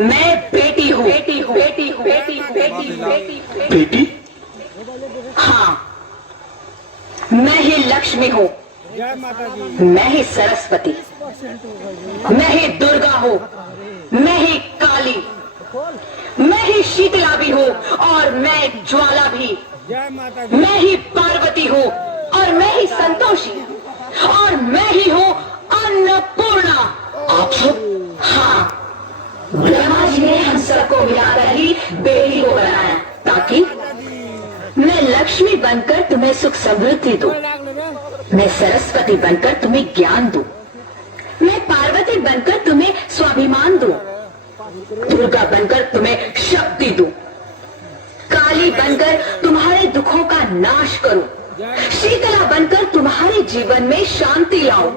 मैं बेटी हूँ, बेटी हूँ, बेटी हूँ, बेटी हूँ, बेटी हूँ, बेटी हूँ। बेटी? हाँ, मैं ही लक्ष्मी हूँ, मैं ही सरस्वती, मैं ही दुर्गा हूँ, मैं ही काली, मैं ही शीतला भी हूँ और मैं ज्वाला भी, मैं ही पार्वती हूँ और मैं ही संतोषी और मैं ही हूँ अन्नपूर्णा। आप सब? हाँ, ब्रह्मा जी ने हम सबको मिलाकर ही बेटी को बनाया ताकि मैं लक्ष्मी बनकर तुम्हें सुख समृद्धि दूं, मैं सरस्वती बनकर तुम्हें ज्ञान दूं, मैं पार्वती बनकर तुम्हें स्वाभिमान दूं, दुर्गा बनकर तुम्हें शक्ति दूं, काली बनकर तुम्हारे दुखों का नाश करूं, शीतला बनकर तुम्हारे जीवन में शांति लाऊं,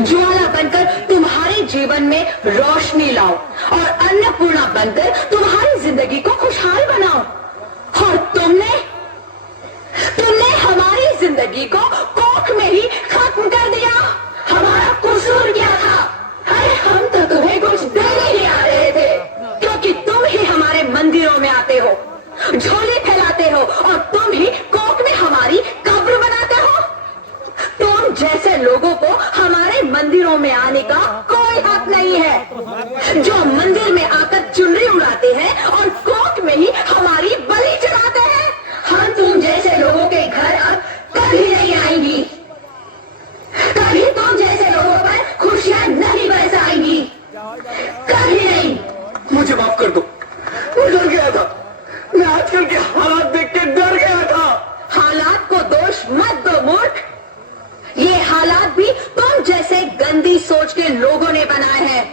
ज्वाला बनकर तुम्हारे जीवन में रोशनी लाऊं और अन्नपूर्णा बनकर तुम्हारी जिंदगी को खुशहाल बनाऊं। और तुमने हमारी जिंदगी को कोख में ही खत्म कर दिया। हमारा कसूर क्या था? अरे हम तो तुम्हें कुछ देने ही आ रहे थे, क्योंकि तुम ही हमारे मंदिरों में आते हो, झोले फैलाते हो और तुम ही कोख में हमारी कब्र बनाते हो। तुम जैसे लोगों को हमारे मंदिरों में आने का कोई हक नहीं है, जो मंदिर में आकर चुनरी उड़ाते हैं और कोख में ही हमारी बलि चढ़ाते हैं। हम तुम जैसे लोगों के घर अब कभी नहीं आएंगी, कभी तुम जैसे लोगों पर खुशियां नहीं बरसाएंगी, कभी नहीं। मुझे माफ कर दो, मैं डर गया था, मैं आजकल के हालात देख के डर गया था। हालात को दोष मत दो मूर्ख, ये हालात भी तुम जैसे गंदी सोच के लोगों ने बनाए हैं।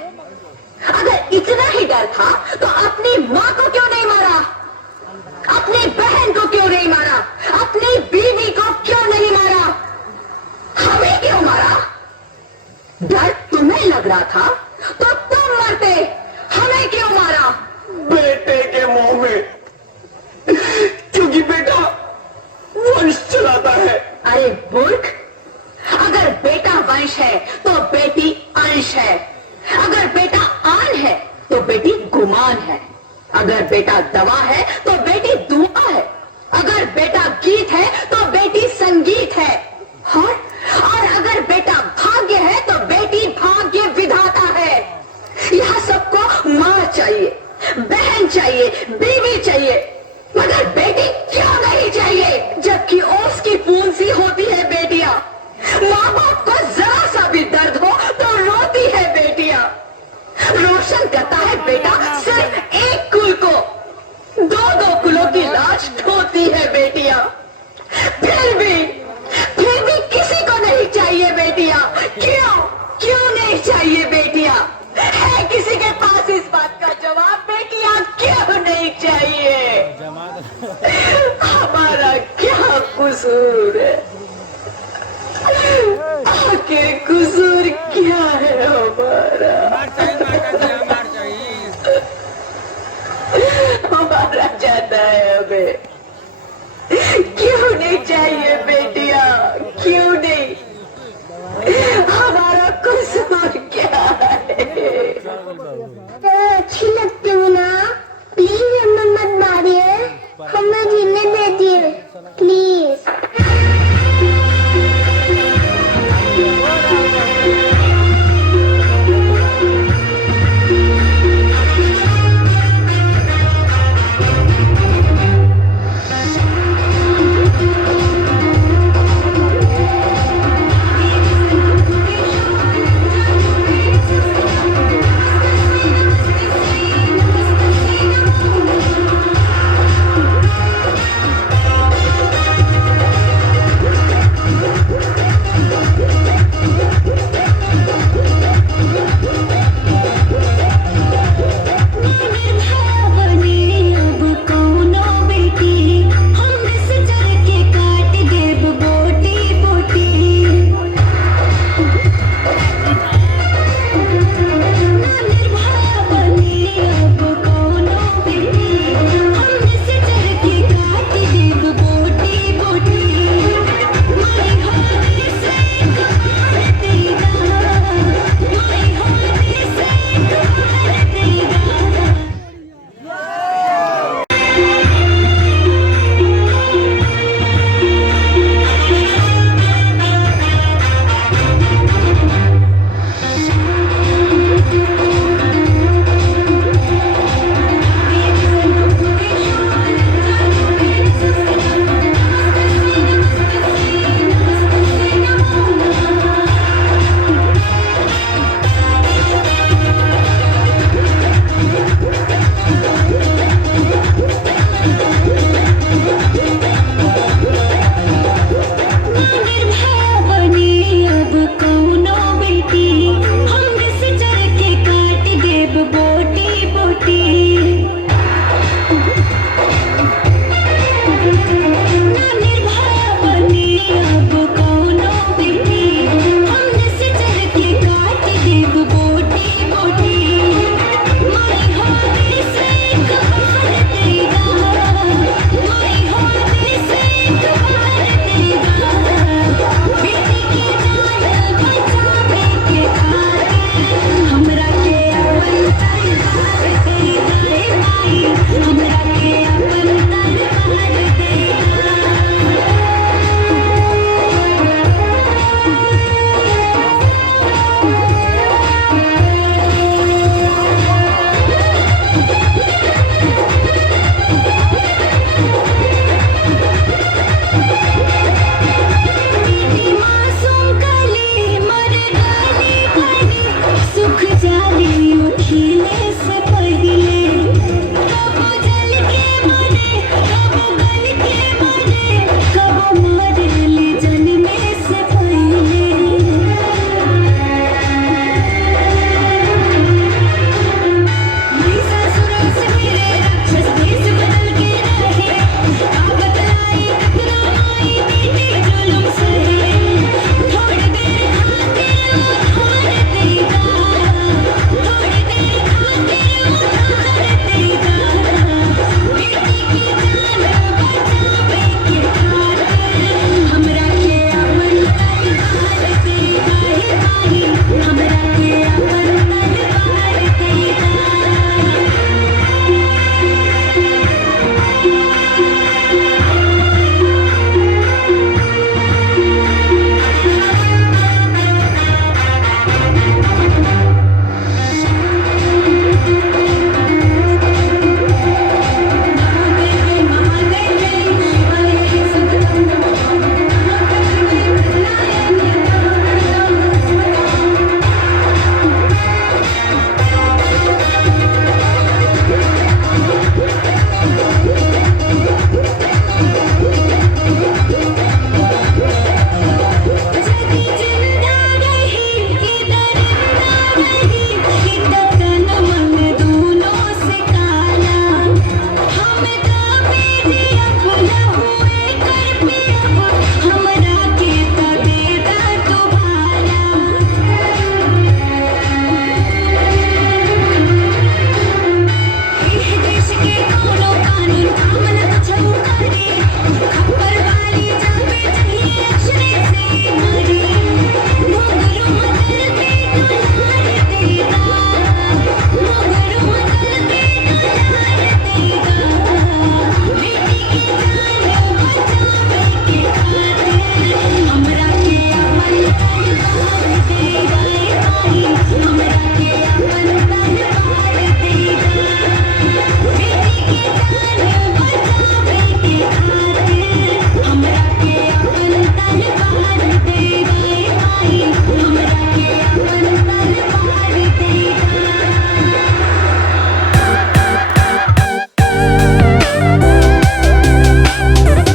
अगर इतना ही डर था तो अपनी माँ को क्यों नहीं मारा, अपनी बहन को क्यों नहीं मारा, अपनी बीवी को क्यों नहीं मारा, हमें क्यों मारा? डर तुम्हें लग रहा था तो तुम मरते, हमें क्यों मारा? बेटे के मुंह में, क्योंकि बेटा वंश चलाता है। अरे मूर्ख, अगर बेटा वंश है तो बेटी अंश है, अगर बेटा आन है तो बेटी गुमान है, अगर बेटा दवा है तो बेटी दुआ है, अगर बेटा गीत है तो बेटी संगीत है, और अगर बेटा भाग्य है तो बेटी भाग्य विधाता है। यह सबको मां चाहिए, बहन चाहिए, बीवी चाहिए, मगर बेटी क्यों नहीं चाहिए? जबकि ओस की पूंज सी होती है बेटियां, माँ बाप को जरा सा भी दर्द हो तो रोती है बेटियां। रोशन करता है बेटा सिर्फ एक कुल को, दो दो कुलों की लाज ढोती है बेटियां। फिर भी किसी को नहीं चाहिए बेटियां। क्यों नहीं चाहिए बेटियां? है किसी के पास इस बात का जवाब? बेटियां क्यों नहीं चाहिए? हमारा क्या कसूर है? आखिर कसूर क्या है हमारा? हमारा जाता है हमें, क्यों नहीं चाहिए बेटियां? क्यों नहीं? हमारा कसूर क्या है? अच्छी लगती